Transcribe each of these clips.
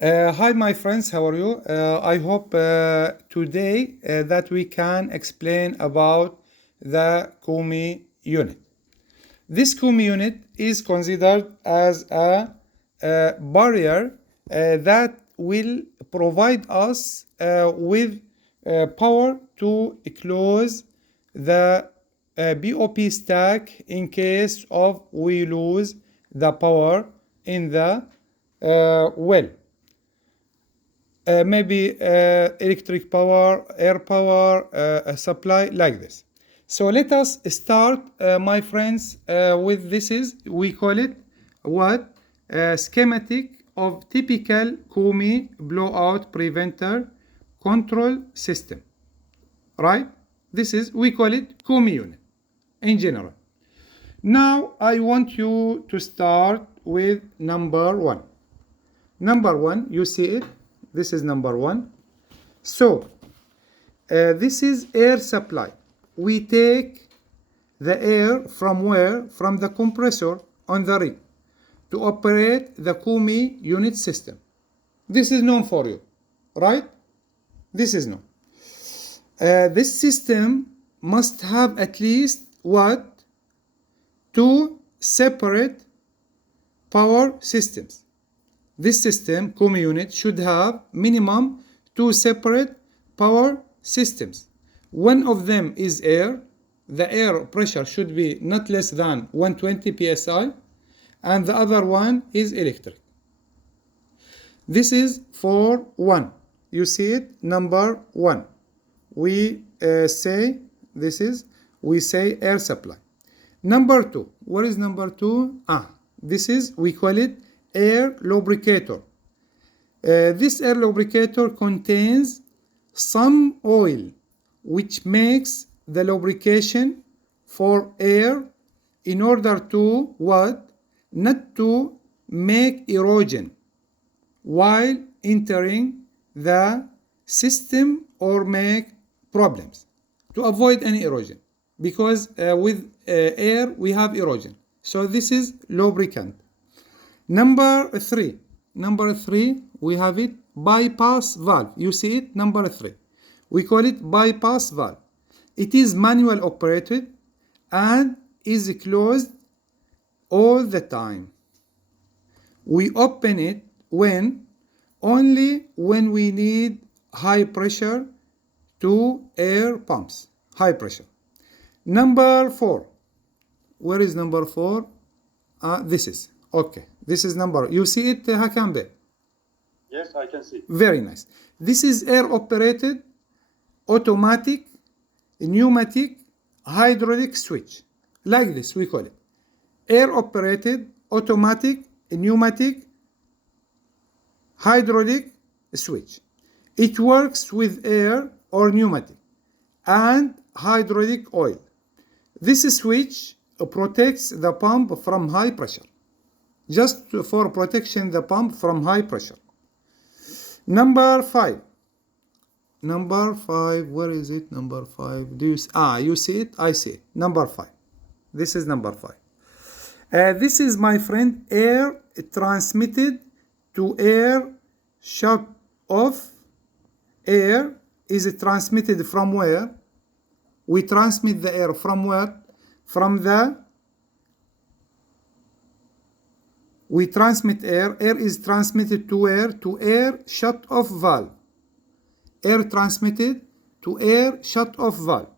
Hi, my friends. How are you? I hope today that we can explain about the Koomey unit. This Koomey unit is considered as a barrier that will provide us with power to close the BOP stack in case of we lose the power in the well. Maybe electric power, air power, supply like this. So let us start, my friends, with we call it what? Schematic of typical Koomey blowout preventer control system, right? We call it Koomey unit in general. Now I want you to start with number one. Number one, you see it? This is number one. So, this is air supply. We take the air from where? From the compressor on the rig to operate the Koomey unit system. This is known for you, right? This is known. This system must have at least what? Two separate power systems. This system, Koomey unit, should have minimum two separate power systems. One of them is air. The air pressure should be not less than 120 psi, and the other one is electric. This is for one. You see it, number one. We say air supply. Number two, what is number two? We call it air lubricator. This air lubricator contains some oil which makes the lubrication for air in order to what? Not to make erosion while entering the system or make problems, to avoid any erosion, because with air we have erosion. So this is lubricant. Number three, we have it bypass valve. You see it, number three. We call it bypass valve. It is manual operated and is closed all the time. We open it only when we need high pressure to air pumps, high pressure. Number four, where is number four? This is, okay. This is number, you see it, Hakan Bey? Yes, I can see. Very nice. This is air operated, automatic, pneumatic, hydraulic switch. Like this, we call it. Air operated, automatic, pneumatic, hydraulic switch. It works with air or pneumatic and hydraulic oil. This switch protects the pump from high pressure. Just for protection the pump from high pressure. Number five, where is it? Number five, do you you see it? I see it. Number five. This is number five. This is, my friend, air transmitted to air shut off. Air is transmitted from where? We transmit the air from where? We transmit air. Air is transmitted to where? To air shut off valve. Air transmitted to air shut off valve.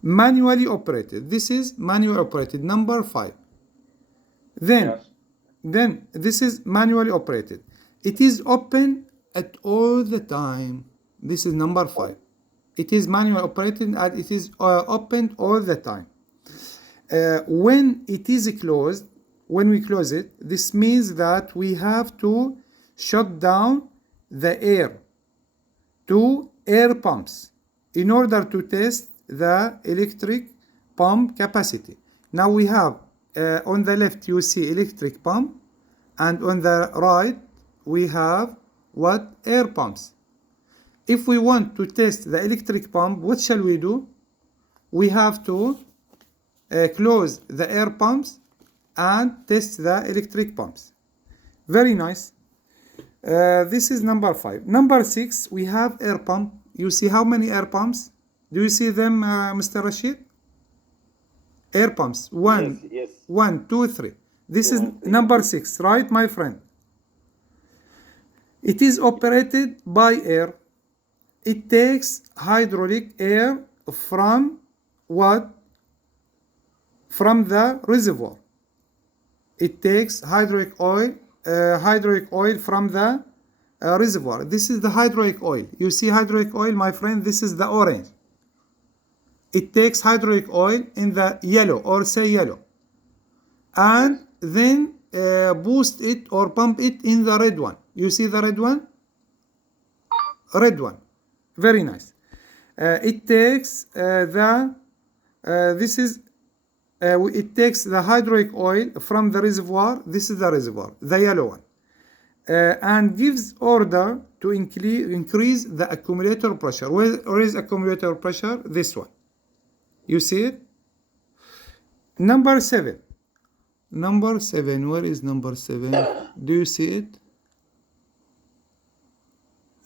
Manually operated. This is manually operated. Number five. Then this is manually operated. It is open at all the time. This is number five. It is manually operated and it is opened all the time. When it is closed, when we close it, this means that we have to shut down the air to air pumps in order to test the electric pump capacity. Now we have on the left you see electric pump, and on the right we have what? Air pumps. If we want to test the electric pump, what shall we do? We have to close the air pumps and test the electric pumps. Very nice. This is number 5. Number 6, we have air pump. You see how many air pumps? Do you see them, Mr. Rashid? Air pumps. One, Yes, yes. 1, 2, 3. This is 2 and 3. number 6, right, my friend? It is operated by air. It takes hydraulic air from what? From the reservoir. It takes hydraulic oil from the reservoir. This is the hydraulic oil. You see hydraulic oil, my friend? This is the orange. It takes hydraulic oil in the yellow, or say yellow, and then boost it or pump it in the red one. You see the red one? Red one. Very nice. It takes it takes the hydraulic oil from the reservoir. This is the reservoir, the yellow one, and gives order to increase the accumulator pressure. Where is accumulator pressure? This one. You see it? Number 7. Number 7. Where is number 7? Do you see it?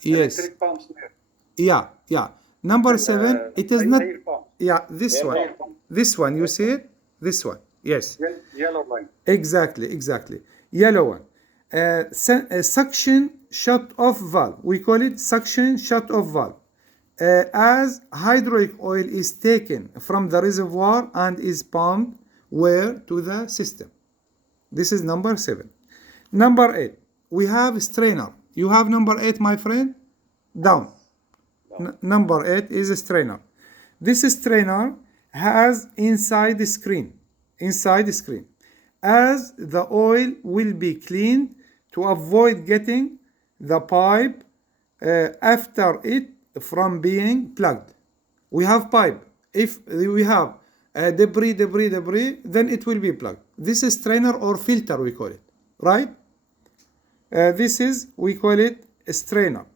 Yes. Electric pumps there. Yeah. Number 7. It is not. Air pump. Yeah, this Air one. pump. This one. You see it? This one. Yes. Yellow line. Exactly. Yellow one. Suction shut off valve. We call it suction shut off valve. As hydraulic oil is taken from the reservoir and is pumped where? To the system. This is number 7. Number 8. We have strainer. You have number 8, my friend? Down. Number 8 is a strainer. This strainer has inside the screen. As the oil will be cleaned to avoid getting the pipe after it from being plugged. We have pipe. If we have debris, then it will be plugged. This is strainer or filter, we call it, right? We call it a strainer.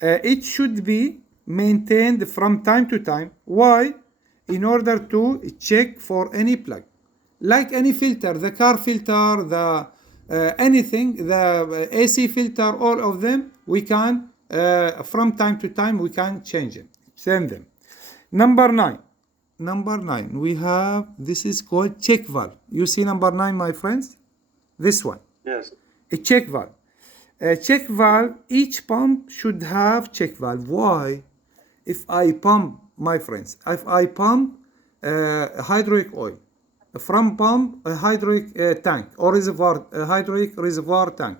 It should be maintained from time to time. Why? In order to check for any plug. Like any filter, the car filter, the anything, the AC filter, all of them, we can, from time to time, we can change them. Number 9, we have, this is called check valve. You see number 9, my friends? This one. Yes. A check valve. Check valve, each pump should have check valve. Why? If I pump, my friends, hydraulic oil from pump a hydraulic tank or reservoir, hydraulic reservoir tank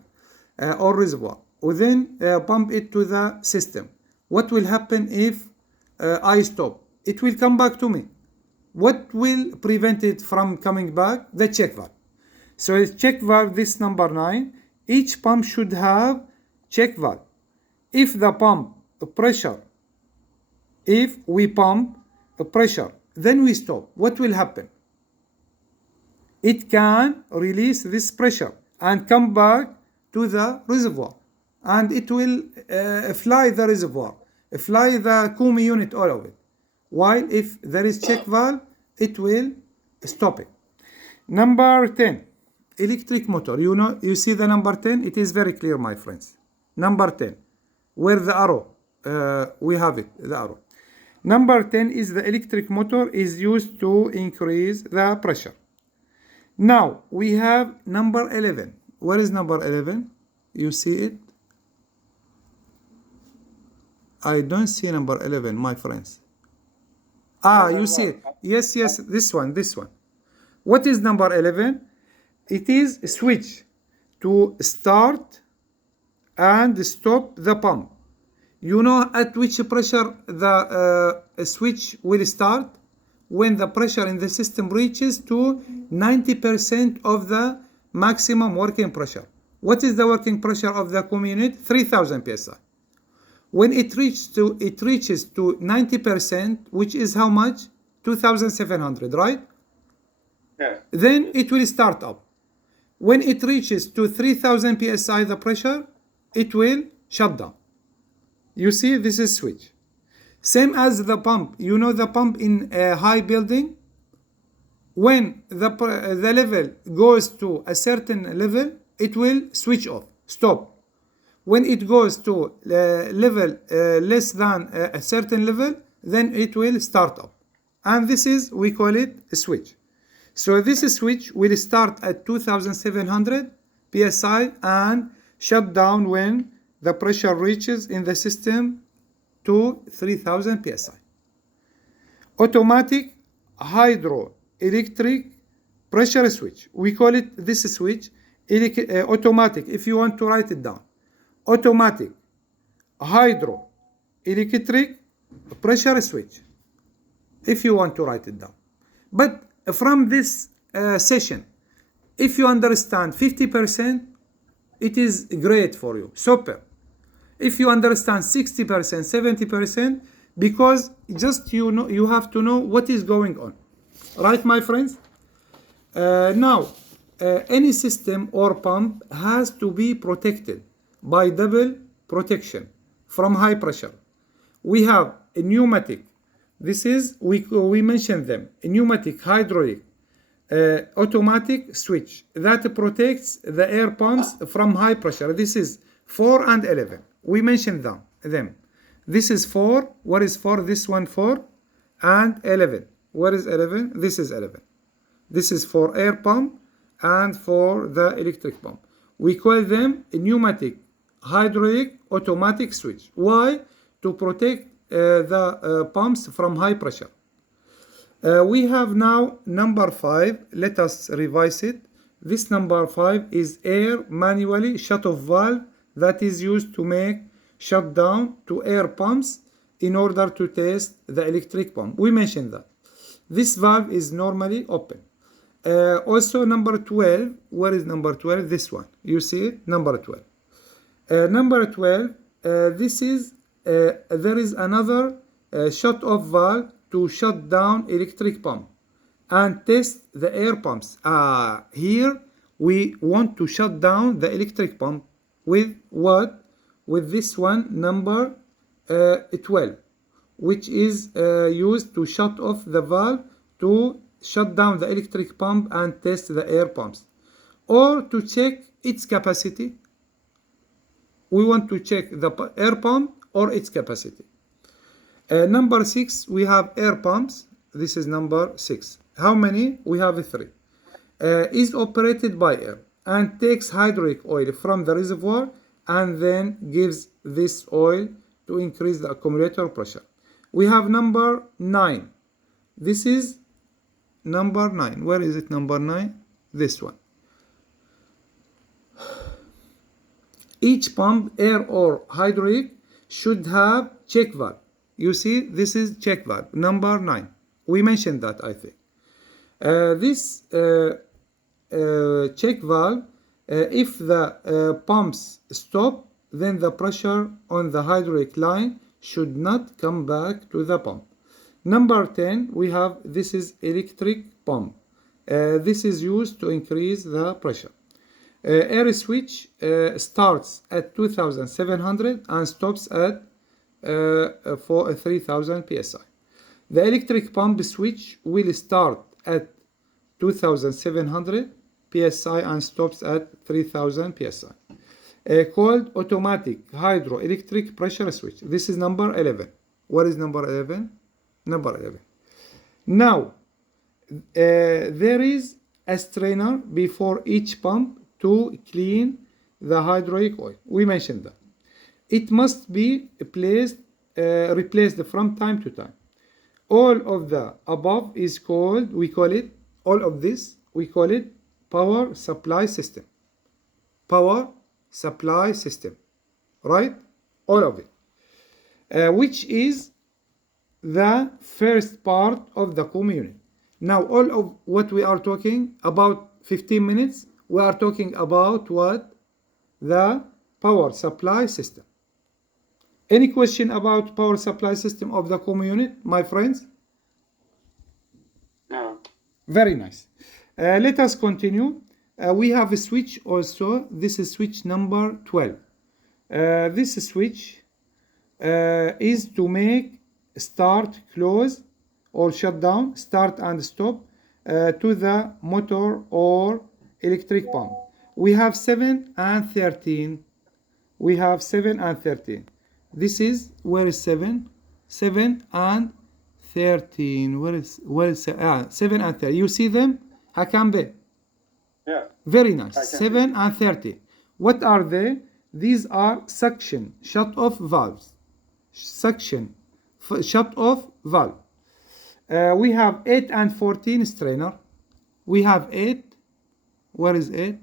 or reservoir, then pump it to the system. What will happen if I stop? It will come back to me. What will prevent it from coming back? The check valve. So check valve, this number 9, each pump should have check valve. If the pump pressure, if we pump pressure, then we stop, what will happen? It can release this pressure and come back to the reservoir, and it will fly the reservoir, fly the Koomey unit, all of it. While if there is check valve, it will stop it. Number 10, electric motor. You see the number 10? It is very clear, my friends. Number 10, where the arrow, we have it, the arrow. Number 10 is the electric motor is used to increase the pressure. Now we have number 11. Where is number 11? You see it? I don't see number 11, my friends. You see it. Yes, this one. What is number 11? It is a switch to start and stop the pump. You know at which pressure the switch will start? When the pressure in the system reaches to 90% of the maximum working pressure. What is the working pressure of the Koomey unit? 3000 psi. When it reaches to 90%, which is how much? 2700, right? Yes. Then it will start up. When it reaches to 3000 psi the pressure, it will shut down. You see, this is switch. Same as the pump. You know the pump in a high building? When the level goes to a certain level, it will switch off, stop. When it goes to level less than a certain level, then it will start up. And this is, we call it a switch. So this switch will start at 2700 psi and shut down when the pressure reaches in the system to 3000 psi. Automatic hydroelectric pressure switch. We call it this switch automatic, if you want to write it down. Automatic hydroelectric pressure switch, if you want to write it down. But from this session, if you understand 50%, it is great for you, super. If you understand 60%, 70%, because just you have to know what is going on, right, my friends? Now, any system or pump has to be protected by double protection from high pressure. We have a pneumatic. This is, we mentioned them, a pneumatic hydraulic automatic switch that protects the air pumps from high pressure. This is 4 and 11. We mentioned them. This is 4. What is 4? This one 4 and 11. What is 11? This is 11. This is for air pump and for the electric pump. We call them a pneumatic hydraulic automatic switch. Why? To protect the pumps from high pressure. We have now number 5. Let us revise it. This number 5 is air manually shut-off valve that is used to make shutdown to air pumps in order to test the electric pump. We mentioned that. This valve is normally open. Also number 12, where is number 12? This one. You see it? Number 12. Number 12, this is, there is another shut-off valve to shut down electric pump and test the air pumps. Here we want to shut down the electric pump with what? With this one, number 12, which is used to shut off the valve to shut down the electric pump and test the air pumps, or to check its capacity. We want to check the air pump or its capacity. Number 6, we have air pumps. This is number 6. How many? We have 3. Is operated by air and takes hydraulic oil from the reservoir and then gives this oil to increase the accumulator pressure. We have number 9. This is number 9. Where is it, number 9? This one. Each pump, air or hydraulic, should have check valve. You see, this is check valve, number 9. We mentioned that, I think. This check valve, if the pumps stop, then the pressure on the hydraulic line should not come back to the pump. Number 10, we have, this is electric pump. This is used to increase the pressure. Air switch starts at 2700 and stops at 3000 psi. The electric pump switch will start at 2700 psi and stops at 3000 psi. Called automatic hydroelectric pressure switch. This is number 11. What is number 11? Number 11. Now, there is a strainer before each pump to clean the hydraulic oil. We mentioned that. It must be replaced from time to time. All of the above is called, we call it, all of this, we call it power supply system. Power supply system, right? All of it, which is the first part of the Koomey unit. Now, all of what we are talking about 15 minutes, we are talking about what? The power supply system. Any question about power supply system of the Koomey unit, my friends? No. Very nice. Let us continue. We have a switch also. This is switch number 12. This switch is to make start, close, or shut down, start and stop to the motor or electric pump. We have 7 and 13. We have 7 and 13. This is, where is 7? 7 and 13. Where is 7 and 13. You see them? Hakambe. Yeah. Very nice. I can 7 and 30. What are they? These are suction shut-off valves. Suction shut-off valve. We have 8 and 14 strainer. We have 8. Where is 8?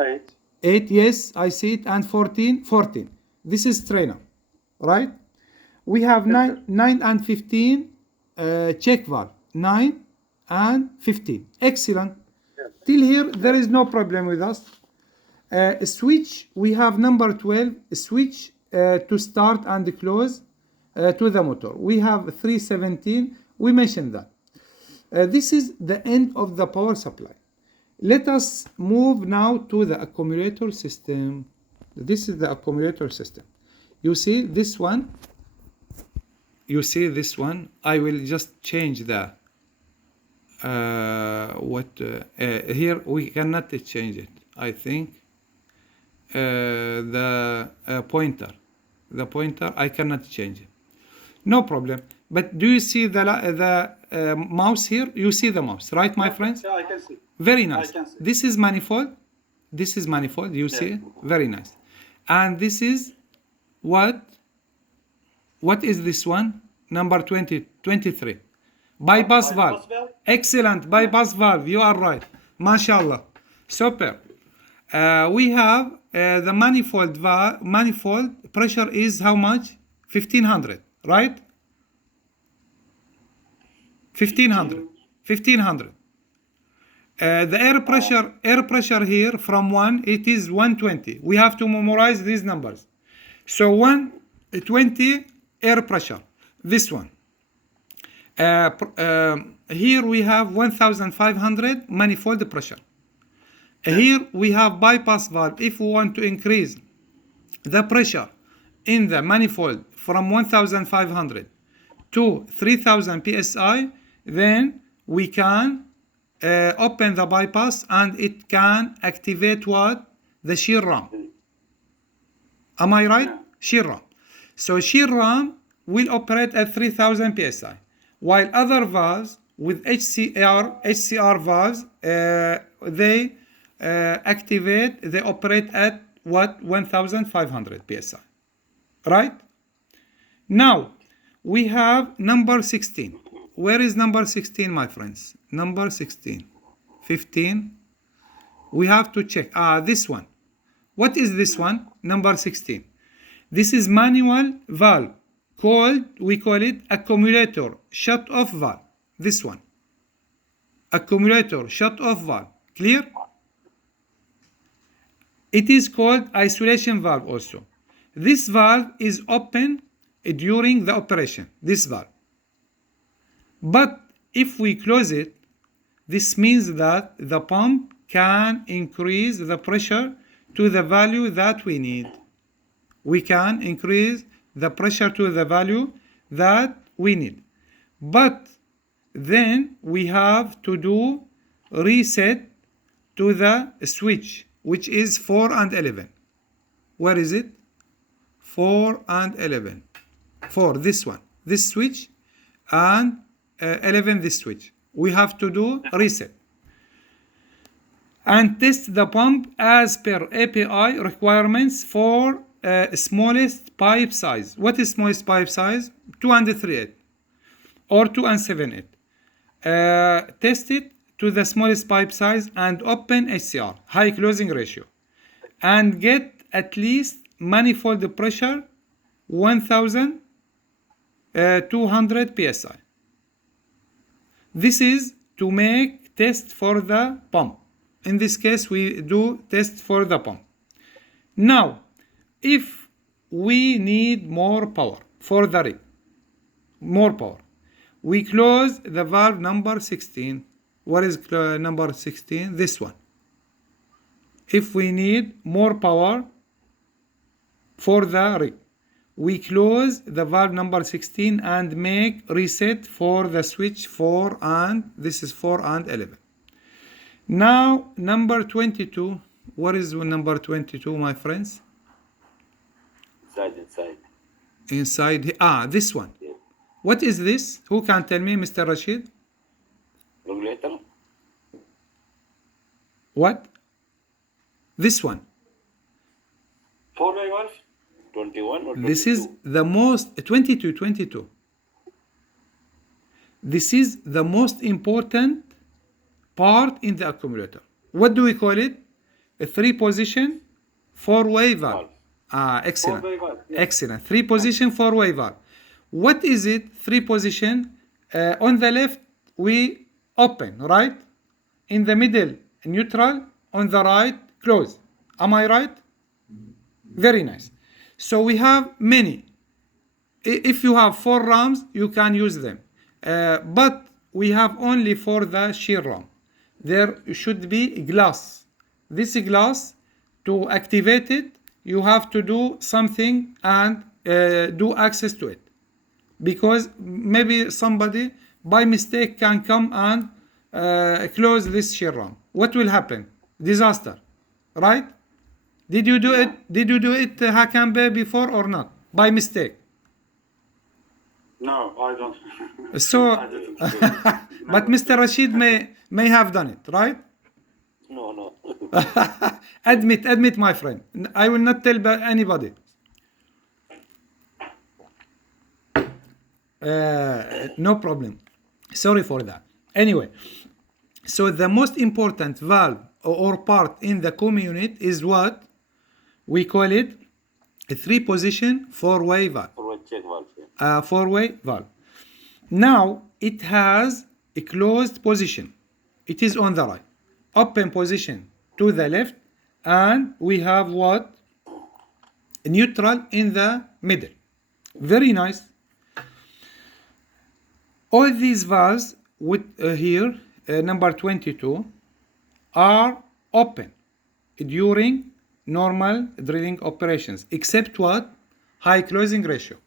8. 8, yes, I see it. And 14. 14. This is strainer, right? We have 9 and 15 check valve. 9 and 15. Excellent. Yeah. Till here, there is no problem with us. Switch, we have number 12, switch to start and close to the motor. We have 317, we mentioned that. This is the end of the power supply. Let us move now to the accumulator system. This is the accumulator system. You see this one? You see this one? I will just change the here we cannot change it, I think. The pointer I cannot change it, no problem. But do you see the mouse here? You see the mouse, right, my friends? Yeah, I can see. Very nice. I can see. This is manifold, you see it? Very nice. And this is what is this one? Number 23, bypass valve. Excellent, bypass valve, you are right, mashallah, super. We have the manifold pressure is how much? 1500, right? 1500. The air pressure here from 1, it is 120. We have to memorize these numbers. So 120 air pressure, this one. Here we have 1500 manifold pressure. Here we have bypass valve. If we want to increase the pressure in the manifold from 1500 to 3000 psi, then we can open the bypass and it can activate what? The shear ram. Am I right? Yeah. Shear ram. So shear ram will operate at 3000 psi, while other valves with HCR valves, they operate at what? 1500 psi, right? Now we have number 16. Where is number 16, my friends? Number 16, 15. We have to check. This one. What is this one? Number 16. This is manual valve we call it accumulator shut-off valve. This one. Accumulator shut-off valve. Clear? It is called isolation valve also. This valve is open during the operation, this valve. But if we close it, this means that the pump can increase the pressure to the value that we need. We can increase the pressure to the value that we need. But then we have to do reset to the switch, which is 4 and 11. Where is it? 4 and 11. 4, this one, this switch, and 11, this switch. We have to do reset and test the pump as per API requirements for smallest pipe size. What is smallest pipe size? 2 and 3/8 or 2 and 7/8. Test it to the smallest pipe size and open HCR, high closing ratio, and get at least manifold pressure 1200 psi. This is to make test for the pump. In this case, we do test for the pump. Now, if we need more power for the rig, more power, we close the valve number 16. What is number 16? This one. If we need more power for the rig, we close the valve number 16 and make reset for the switch 4 and this is 4 and 11. Now number 22, What is number 22, my friends? Inside. Inside. This one. Yeah. What is this? Who can tell me, Mr. Rashid? Regulator. What? This one. Four-way valve. 21 or 22? This is the most 22. This is the most important part in the accumulator. What do we call it? A 3-position 4-way valve. Excellent. Four-way valve. Yeah. Excellent. 3-position 4-way valve. What is it? 3-position. On the left we open, right? In the middle neutral. On the right close. Am I right? Very nice. So we have many. If you have 4 rams, you can use them. But we have only for the shear ram. There should be glass. This glass, to activate it, you have to do something and do access to it. Because maybe somebody by mistake can come and close this shear ram. What will happen? Disaster, right? Did you do it? Did you do it, Hakambe, before or not? By mistake. No, I don't. So, I didn't. but Mr. Rashid may have done it, right? No. Admit, my friend. I will not tell anybody. No problem. Sorry for that. Anyway, so the most important valve or part in the Koomey unit is what? We call it a 3-position 4-way valve. Forward check valve. Yeah. 4-way valve. Now it has a closed position. It is on the right. Open position to the left, and we have what? Neutral in the middle. Very nice. All these valves with here, number 22, are open during normal drilling operations, except what? High closing ratio,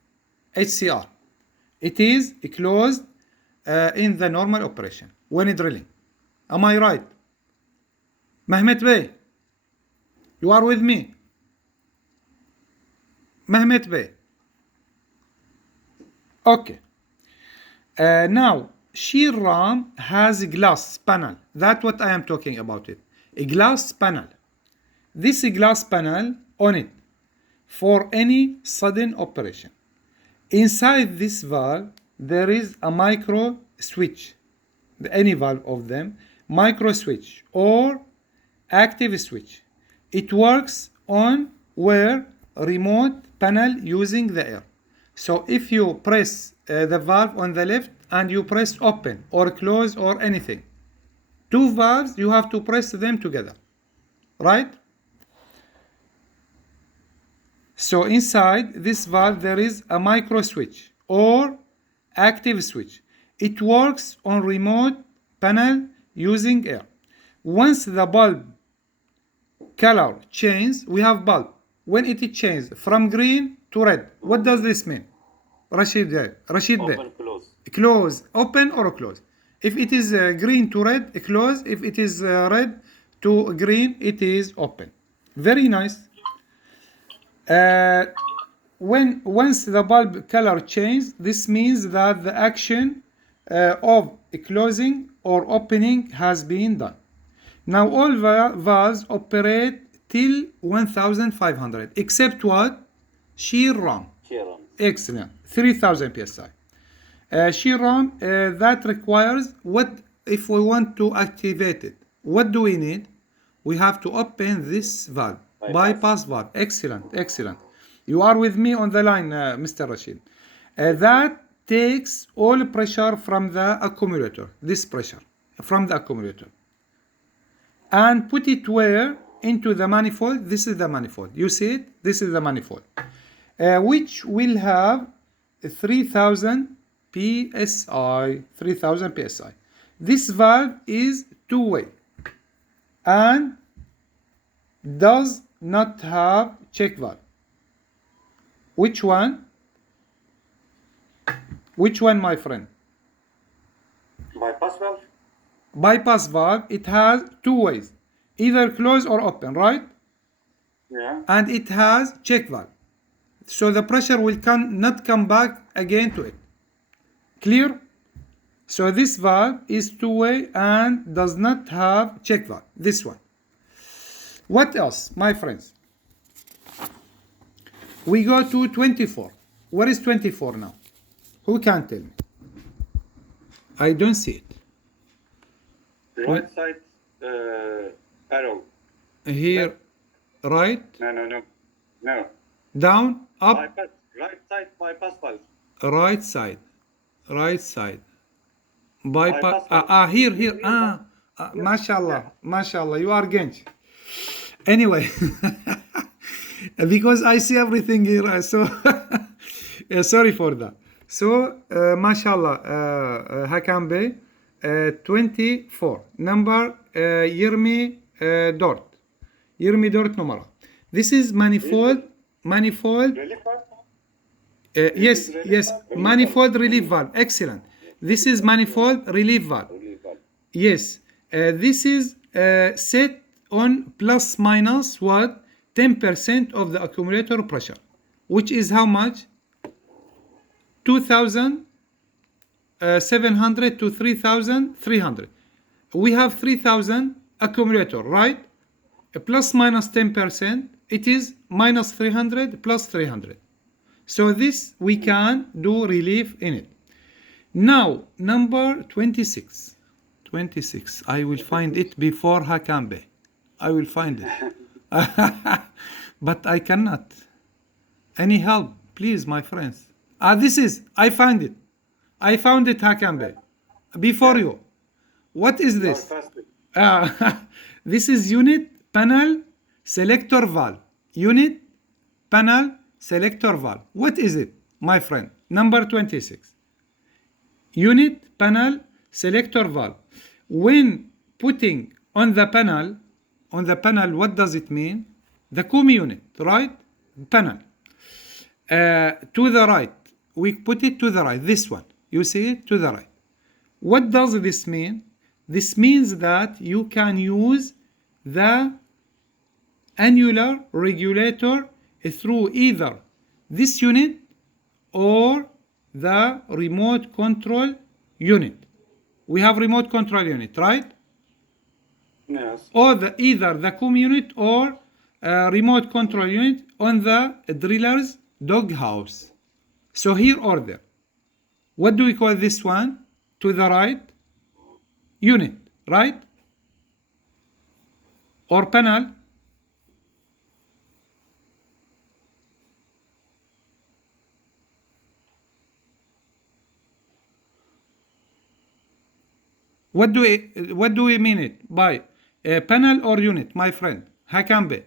HCR. It is closed in the normal operation when drilling. Am I right? Mehmet Bey, you are with me? Mehmet Bey. Okay. Now, shear ram has a glass panel. That's what I am talking about it. A glass panel. This glass panel on it for any sudden operation. Inside this valve, there is a micro switch. Any valve of them, micro switch or active switch. It works on where remote panel using the air. So if you press the valve on the left and you press open or close or anything, 2 valves, you have to press them together, right? So inside this valve there is a micro switch or active switch. It works on remote panel using air. Once the bulb color changes, we have bulb. When it changes from green to red, what does this mean? Rashid Bey. Open, close. Close, open or close. If it is green to red, close. If it is red to green, it is open. Very nice. Once the bulb color changes, this means that the action of closing or opening has been done. Now all valves operate till 1500, except what? Shear ram. Shear ram. Excellent. 3000 psi. Shear ram that requires what? If we want to activate it, what do we need? We have to open this valve. Bypass valve. Excellent. You are with me on the line, Mr. Rashid. That takes all pressure from the accumulator. This pressure from the accumulator, and put it where? Into the manifold. This is the manifold. You see it? This is the manifold, which will have 3000 psi. 3000 psi. This valve is 2-way and does not have check valve. Which one? Which one, my friend? Bypass valve. Bypass valve. It has 2 ways. either close or open, right? Yeah. And it has check valve, so the pressure will not come back again to it. Clear? So this valve is two-way and does not have check valve, this one. What else, my friends? We go to 24. What is 24 now? Who can tell me? I don't see it. Right side arrow. Here, right, No. down, up, Bypass. Right side bypass valve. right side, right side. Bypass. Bypass Here. Mashallah, mashallah. You are genç. Anyway, because I see everything here, so sorry for that. So, mashallah, Hakan Bey, 24. Number 24. 24 numara. This is manifold. Relief valve? Yes, manifold relief valve. Excellent. This is manifold relief valve. Yes, this is set on plus minus what? 10% of the accumulator pressure, which is how much? 2,700 to 3,300. We have 3,000 accumulator, right? Plus minus 10%, it is minus 300 plus 300. So this we can do relief in it. Now, number 26. 26. I will find it before Hakan Bey. I will find it. But I cannot. Any help, please, my friends. This is, I found it. I found it, Hakan Bey. Before you. What is this? This is unit panel selector valve. Unit panel selector valve. What is it, my friend? Number 26. Unit panel selector valve. When putting on the panel, what does it mean? The Koomey unit, right? Panel. To the right. We put it to the right. This one. You see it? To the right. What does this mean? This means that you can use the annular regulator through either this unit or the remote control unit. We have remote control unit, right? Yes. Or either the Koomey unit or remote control unit on the driller's doghouse. So here or there. What do we call this one? To the right? Unit, right? Or panel? What do we mean it by panel or unit, my friend? Hakan Bey.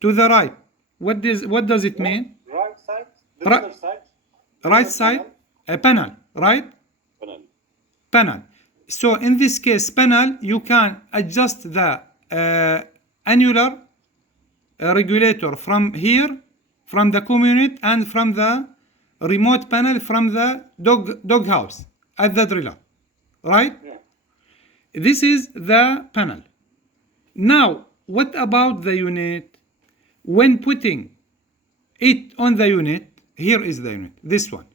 To the right. What does it mean? Right side. The Right. other side. Right side, a panel, right? Panel. So in this case, panel, you can adjust the annular regulator from here, from the Koomey unit, and from the remote panel from the doghouse at the driller, right? Yeah. This is the panel. Now, what about the unit? When putting it on the unit, here is the unit, this one.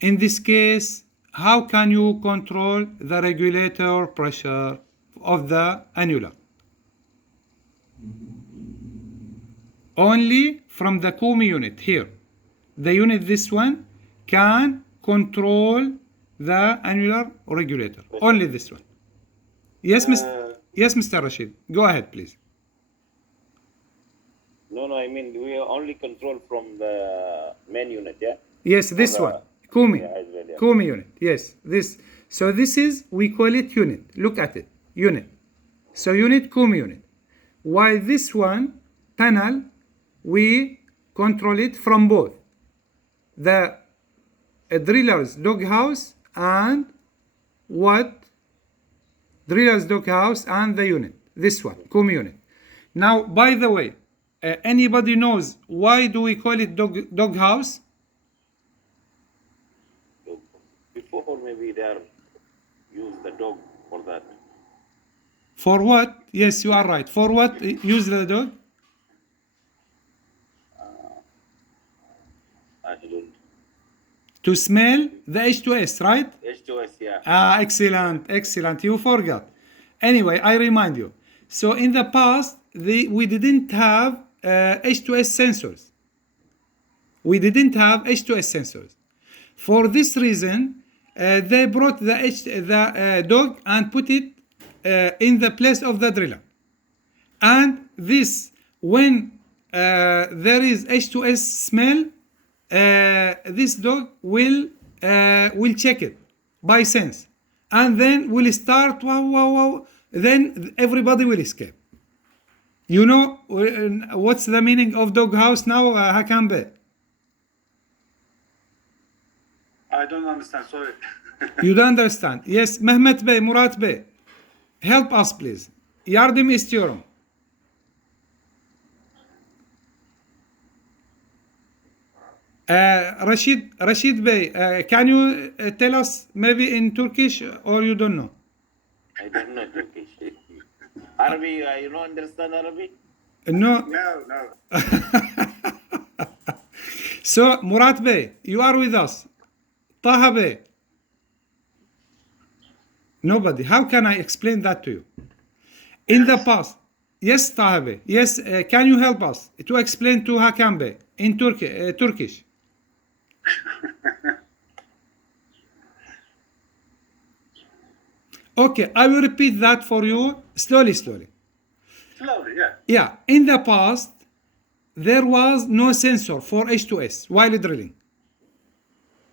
In this case, how can you control the regulator pressure of the annular? Only from the Koomey unit here. The unit, this one, can control the annular regulator. Only this one. Yes, Mr. Rashid. Go ahead, please. No, I mean we only control from the main unit, yeah? Yes, this one. Koomey. Yeah, as well, yeah. Koomey unit. Yes, this. So this is, we call it unit. Look at it. Unit. So unit, Koomey unit. While this one, panel, we control it from both the driller's doghouse and what? Driller's doghouse and the unit. This one, Koomey unit. Now, by the way, anybody knows why do we call it doghouse? Before maybe they are use the dog for that. For what? Yes, you are right. For what use the dog? I don't. To smell the H2S, right? H2S, yeah. Ah, excellent, excellent. You forgot. Anyway, I remind you. So in the past, we didn't have H2S sensors. We didn't have H2S sensors. For this reason, they brought the dog and put it in the place of the driller. And this, when there is H2S smell, this dog will check it by sense, and then will start wow wow wow. Then everybody will escape. You know what's the meaning of dog house now, Hakan Bey? I don't understand. Sorry. You don't understand. Yes, Mehmet Bey, Murat Bey, help us please. Yardım istiyorum. Rashid Bey, can you tell us maybe in Turkish or you don't know? I don't know Turkish. Arabic, you don't understand Arabic? No. No, no. So, Murat Bey, you are with us. Taha Bey. Nobody. How can I explain that to you? In the past, yes, Taha Bey. Yes, can you help us to explain to Hakan Bey in Turkish? Okay, I will repeat that for you slowly. Slowly, yeah. Yeah, in the past, there was no sensor for H2S while drilling.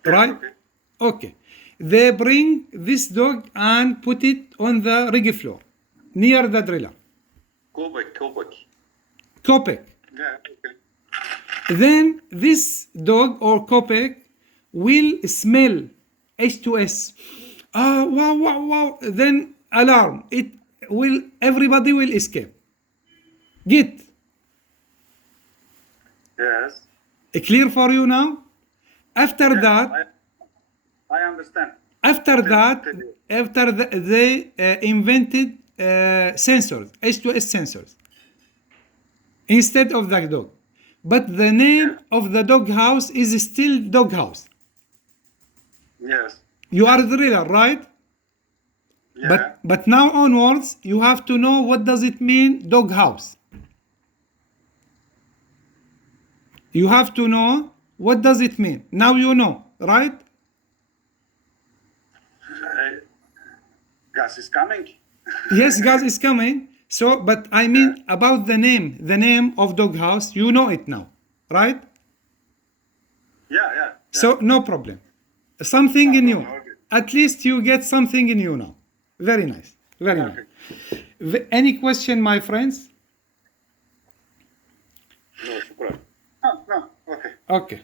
Right? Okay. Okay. They bring this dog and put it on the rig floor near the driller. Koopey. Kopek. Yeah, okay. Then this dog or Kopek will smell H2S. Wow, wow, wow. Then alarm. Everybody will escape. Get Yes. clear for you now? After that, I understand. they invented sensors, H2S sensors, instead of the dog. But the name of the dog house is still dog house. Yes. You are a driller, right? Yeah. But now onwards, you have to know what does it mean, dog house. You have to know what does it mean. Now you know, right? Gas is coming. Yes, gas is coming. So, but I mean about the name of dog house, you know it now, right? Yeah. So no problem. Something No new. problem, okay. At least you get something new now. Very nice. Very nice. Any question, my friends? No, shukran. No. Okay. Okay.